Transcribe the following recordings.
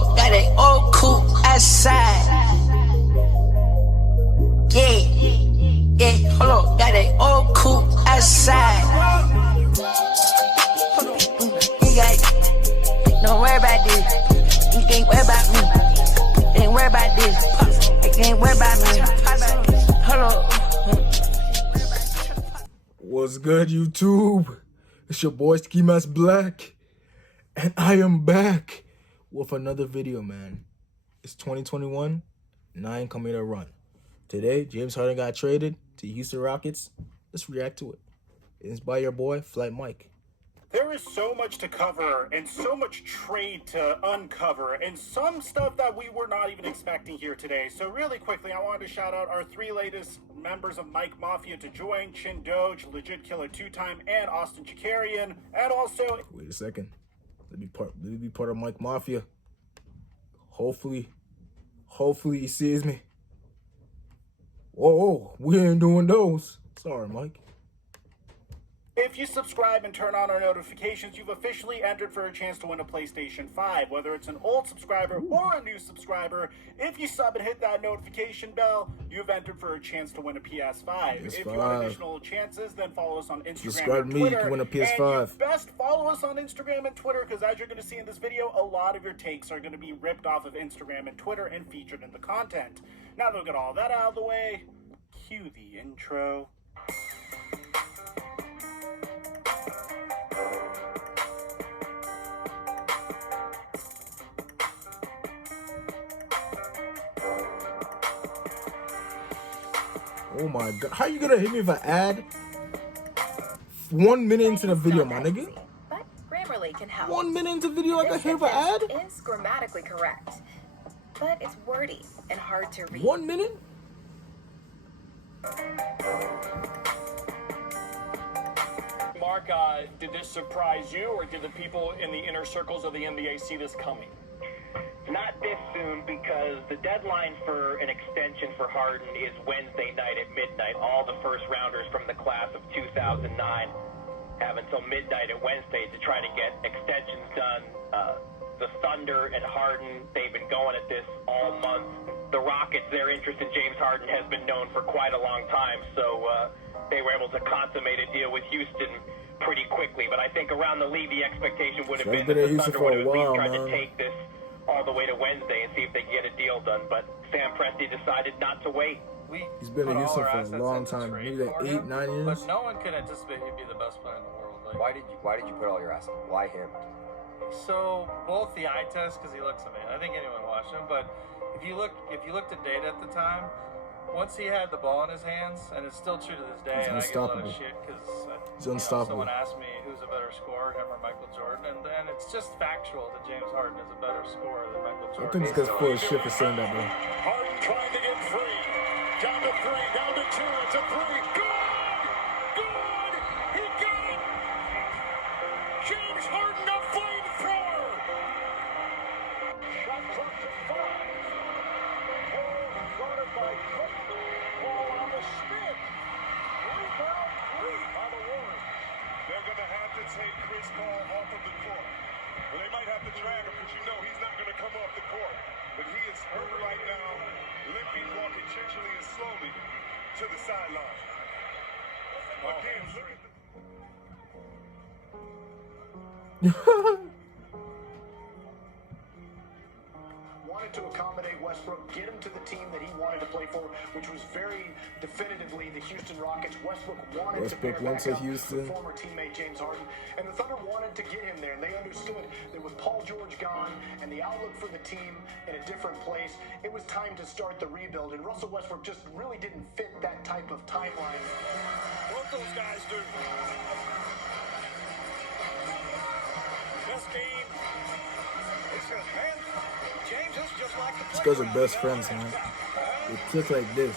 on, got that old coupe outside. Yeah, hold on, got that old coupe outside. You got, don't worry about this. You can't worry about me. Ain't worry about this. You can't worry about me. Hold on. What's good, YouTube? It's your boy Ski Mask Black, and I am back with another video, man. It's 2021, and I ain't coming to run. Today, James Harden got traded to Houston Rockets. Let's react to it. It's by your boy, Flight Mike. There is so much to cover and so much trade to uncover and some stuff that we were not even expecting here today. So really quickly, I wanted to shout out our three latest members of Mike Mafia to join: Chin Doge, Legit Killer 2-Time, and Austin Chikarian. And also... Wait a second. Let me be part of Mike Mafia. Hopefully he sees me. Whoa, we ain't doing those. Sorry, Mike. If you subscribe and turn on our notifications, you've officially entered for a chance to win a PlayStation 5. Whether it's an old subscriber or a new subscriber, if you sub and hit that notification bell, you've entered for a chance to win a PS5. If you want additional chances, then follow us on Instagram Subscribe and to me, Twitter. you can win a PS5. And you best follow us on Instagram and Twitter, because as you're going to see in this video, a lot of your takes are going to be ripped off of Instagram and Twitter and featured in the content. Now that we got all that out of the way, cue the intro. Oh my god, how you gonna hit me with an ad 1 minute into the video, my nigga? But Grammarly can help. 1 minute into the video, I got hit with an ad? It is grammatically correct, but it's wordy and hard to read. 1 minute? Mark, did this surprise you, or did the people in the inner circles of the NBA see this coming? Not this soon, because the deadline for an extension for Harden is Wednesday night at midnight. All the first rounders from the class of 2009 have until midnight at Wednesday to try to get extensions done. The Thunder and Harden, they've been going at this all month. The Rockets, their interest in James Harden has been known for quite a long time, so they were able to consummate a deal with Houston pretty quickly. But I think around the league, the expectation would have been that the Thunder would have at least tried to take this all the way to Wednesday and see if they can get a deal done. But Sam Presti decided not to wait. He's been in Houston for a long time, maybe like 8, 9 years. But no one could anticipate he'd be the best player in the world. Like, Why did you put all your assets? Why him? So both the eye test, because he looks amazing. I think anyone watched him, but if you looked at data at the time, once he had the ball in his hands, and it's still true to this day, and I get a lot of shit because someone asked me who's a better scorer, him or Michael Jordan, and it's just factual that James Harden is a better scorer than Michael Jordan. I think it's because full of shit for saying that, bro. Harden trying to get free. Down to 3, down to 2, it's a 3. Good! Good! He got it! James Harden, a flamethrower! Shot clock to 5. Guarded by Cook. Ball on the spin. Rebound 3 by the Warriors. They're going to have to take Chris Paul off of the court. Well, they might have to drag him because he's not going to come off the court. But he is hurt right now, limping, walking gingerly and slowly to the sideline. Again, look at wanted to accommodate Westbrook, get him to the team that he wanted to play for, which was very definitively the Houston Rockets. Westbrook wanted to pair back up with former teammate James Harden, and the Thunder wanted to get him there, and they understood that with Paul George gone and the outlook for the team in a different place, it was time to start the rebuild, and Russell Westbrook just really didn't fit that type of timeline. What those guys do? This game, These guys are best friends, man. They click like this.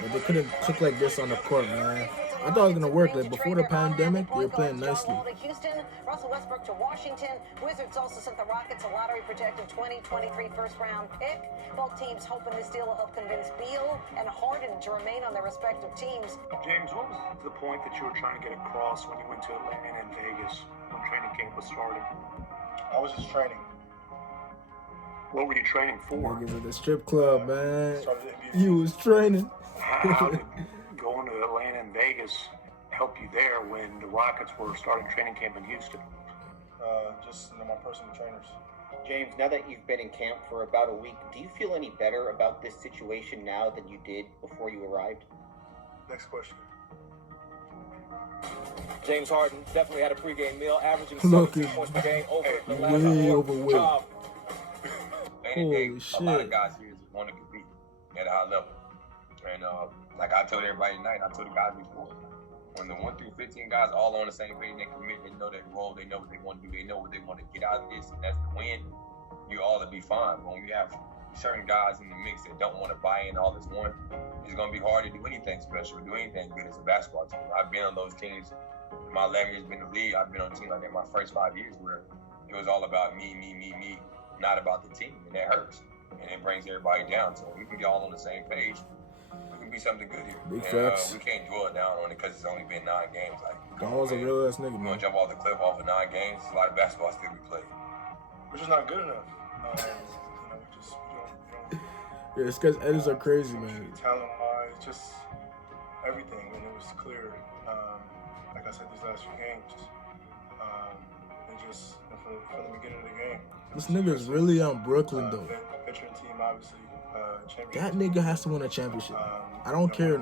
But they couldn't click like this on the court, man. I thought it was gonna work. Like before the pandemic, they were playing nicely. Houston, Russell Westbrook to Washington. Wizards also sent the Rockets a lottery projected 2023 first-round pick. Both teams hoping this deal will help convince Beal and Harden to remain on their respective teams. James, what was the point that you were trying to get across when you went to Atlanta and Vegas when training camp was started? I was just training. What were you training for? Niggas at the strip club, man. He was training. How did going to Atlanta and Vegas help you there when the Rockets were starting training camp in Houston? Just my personal trainers. James, now that you've been in camp for about a week, do you feel any better about this situation now than you did before you arrived? Next question. James Harden definitely had a pregame meal, averaging Look 17 points per game over the last way hour. overweight. Holy shit. A lot of guys here just want to compete at a high level. And like I told everybody tonight, I told the guys before, when the 1 through 15 guys all on the same page, they commit, they know their role, they know what they want to do, they know what they want to get out of this, and that's the win, you all to be fine. But when you have certain guys in the mix that don't want to buy in all as one, it's going to be hard to do anything special, do anything good as a basketball team. I've been on those teams, my 11 years been in the league, I've been on a team like that my first 5 years where it was all about me, not about the team, and that hurts. And it brings everybody down. So we can get all on the same page. We can be something good here. Big facts. We can't dwell down on it because it's only been 9 games. Like, Don was a real ass nigga, you man. want to jump off the cliff off of 9 games? There's a lot of basketball still be played. Which is not good enough. We don't Yeah, it's because edits are crazy, man. talent-wise, just everything, and it was clear. Like I said, these last few games, and just from the beginning of the game. This nigga is really on Brooklyn, though. Veteran team, obviously, championship. That nigga has to win a championship. I don't care.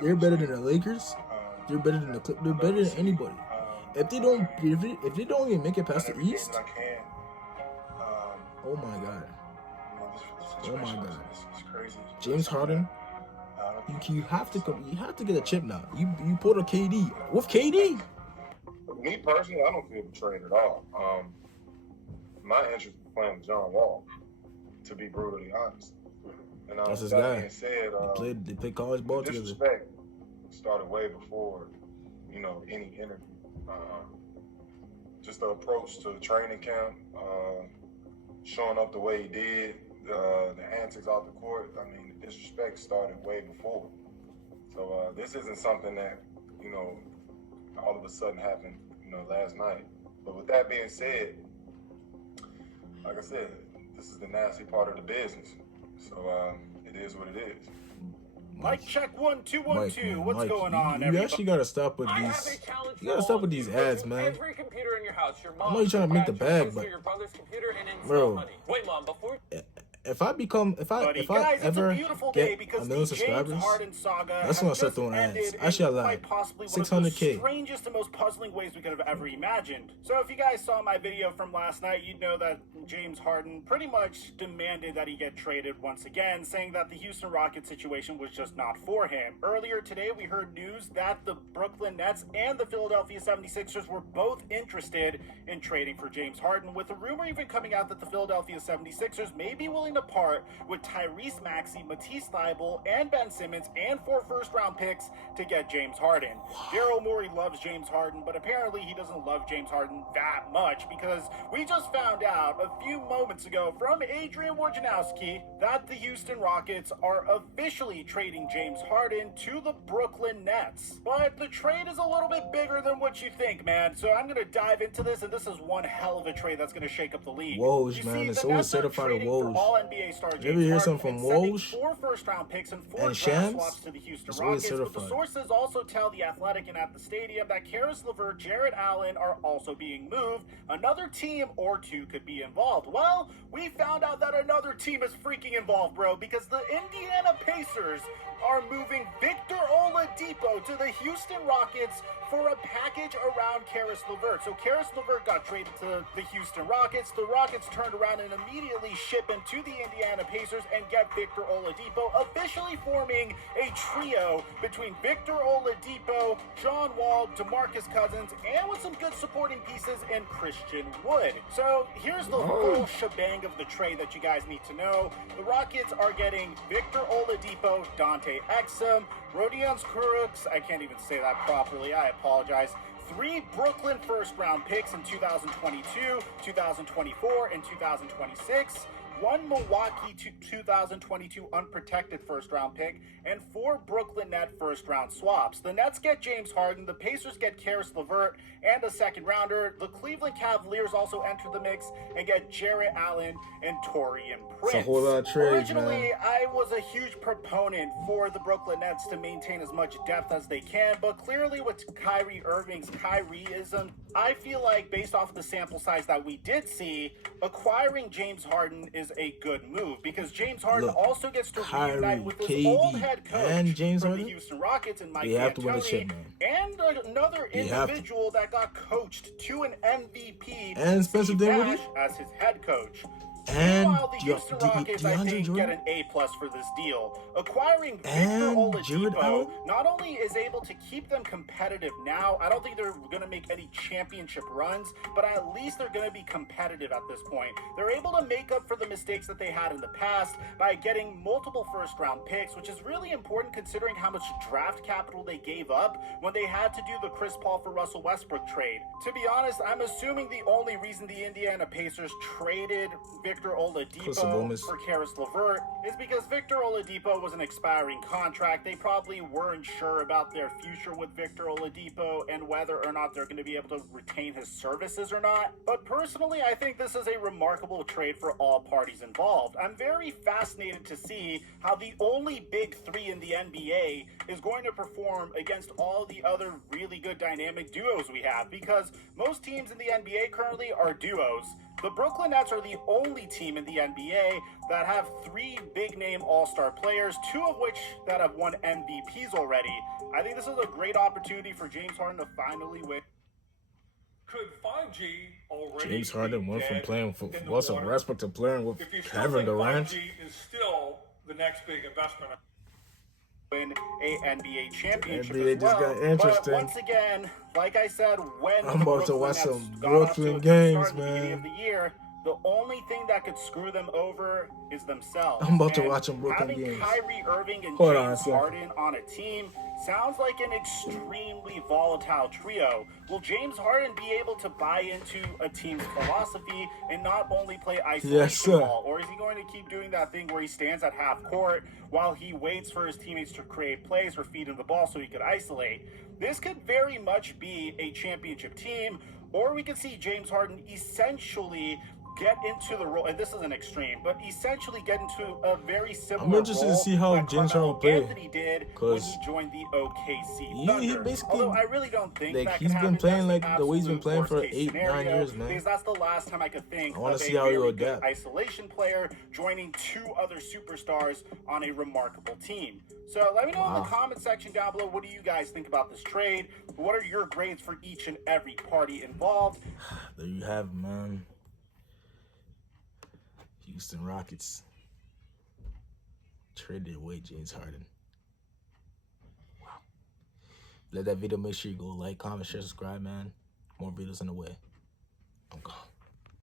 They're better than the Lakers. They're better than the Clippers. They're better than anybody. If they don't even make it past the East, oh my god. Oh my god. It's crazy. James Harden, you have to get a chip now. You pulled a KD with KD. Me personally, I don't feel betrayed at all. My interest in playing with John Wall, to be brutally honest. And that's his that guy. being said, They played college ball together. Disrespect started way before, any interview. Just the approach to the training camp, showing up the way he did, the antics off the court. I mean, the disrespect started way before. So this isn't something that, all of a sudden happened, last night. But with that being said, like I said, this is the nasty part of the business. So it is what it is. Mic check 1 2 1 2. What's Mike, going on? You actually gotta stop with these. You gotta stop with these ads, man. Every computer in your house, your mom, I know you're trying to make the bag, but your brother's computer and install bro, money. Wait, mom, before if I ever get a million subscribers, that's when I start throwing ads. Actually, I lied. 600K. Strangest and most puzzling ways we could have ever imagined. So if you guys saw my video from last night, you'd know that James Harden pretty much demanded that he get traded once again, saying that the Houston Rockets situation was just not for him. Earlier today, we heard news that the Brooklyn Nets and the Philadelphia 76ers were both interested in trading for James Harden, with a rumor even coming out that the Philadelphia 76ers may be willing to part with Tyrese Maxey, Matisse Thybulle, and Ben Simmons, and 4 first-round picks to get James Harden. Daryl Morey loves James Harden, but apparently he doesn't love James Harden that much, because we just found out a few moments ago from Adrian Wojnarowski that the Houston Rockets are officially trading James Harden to the Brooklyn Nets. But the trade is a little bit bigger than what you think, man. So I'm going to dive into this, and this is one hell of a trade that's going to shake up the league. Woj, man, it's always certified Woj. NBA star you ever hear something from Woj 4 first-round picks and 4 draft Shams? swaps to the Houston It's always Rockets. But the certified. sources also tell The Athletic and at the stadium that Karis LeVert, Jarrett Allen are also being moved. Another team or two could be involved. Well, we found out that another team is freaking involved, bro, because the Indiana Pacers are moving Victor Oladipo to the Houston Rockets for a package around Karis LeVert. So Karis LeVert got traded to the Houston Rockets. The Rockets turned around and immediately ship him to the Indiana Pacers and get Victor Oladipo, officially forming a trio between Victor Oladipo, John Wall, DeMarcus Cousins, and with some good supporting pieces in Christian Wood. So here's the full shebang of the trade that you guys need to know. The Rockets are getting Victor Oladipo, Dante Exum, Rodion Kurucs, I can't even say that properly, I apologize. 3 Brooklyn first-round picks in 2022, 2024, and 2026. 1 Milwaukee 2022 unprotected first-round pick, and 4 Brooklyn Net first-round swaps. The Nets get James Harden, the Pacers get Karis LeVert, and a second-rounder. The Cleveland Cavaliers also enter the mix and get Jarrett Allen and Taurean Prince. It's a whole lot of trades, Originally, man. I was a huge proponent for the Brooklyn Nets to maintain as much depth as they can, but clearly with Kyrie Irving's Kyrieism, I feel like based off of the sample size that we did see, acquiring James Harden is a good move because James Harden also gets to reunite with his old head coach and James from Harden? the Houston Rockets and Mike They have to win the D'Antoni, chip, man. and another individual that got coached to an MVP And Spencer Dinwiddie as his head coach. And Meanwhile, the Houston Rockets, I think, get an A+ for this deal. Acquiring Victor Oladipo not only is able to keep them competitive now, I don't think they're going to make any championship runs, but at least they're going to be competitive at this point. They're able to make up for the mistakes that they had in the past by getting multiple first-round picks, which is really important considering how much draft capital they gave up when they had to do the Chris Paul for Russell Westbrook trade. To be honest, I'm assuming the only reason the Indiana Pacers traded Victor Oladipo for Karis LeVert is because Victor Oladipo was an expiring contract. They probably weren't sure about their future with Victor Oladipo and whether or not they're going to be able to retain his services or not. But personally, I think this is a remarkable trade for all parties involved. I'm very fascinated to see how the only big three in the NBA is going to perform against all the other really good dynamic duos we have, because most teams in the NBA currently are duos. The Brooklyn Nets are the only team in the NBA that have 3 big-name all-star players, 2 of which that have won MVPs already. I think this is a great opportunity for James Harden to finally win. Could 5G already James Harden went from playing for Russell water? Westbrook to playing with If you still Kevin think Durant. 5G is still the next big investment. Win a NBA championship NBA as just well. got interesting. But once again, like I said, when I'm the about to Brooklyn watch Nets some got off to Brooklyn a good games, start at the beginning man. of the year, the only thing that could screw them over is themselves. I'm about to And watch some Brooklyn having games. Kyrie Irving and Hold on a James second. Harden on a team sounds like an extremely volatile trio. Will James Harden be able to buy into a team's philosophy and not only play isolation ball? Or is he going to keep doing that thing where he stands at half court while he waits for his teammates to create plays or feed him the ball so he could isolate? This could very much be a championship team, or we could see James Harden essentially get into the role, and this is an extreme, but essentially get into a very similar I'm interested to see how role James that Harden will play, Anthony did when he joined the OKC Thunder. he basically, Although I really don't think like, that he's could been happen. playing That's like the way he's been absolute playing for worst-case 8-9 scenario, years, man. because that's the last time I could think I want of to a see how he'll very good adapt. isolation player joining 2 other superstars on a remarkable team. So let me know in the comment section down below, what do you guys think about this trade? What are your grades for each and every party involved? There you have it, man. Houston Rockets traded away James Harden. Wow. Let that video, make sure you go like, comment, share, subscribe, man. More videos on the way. I'm gone.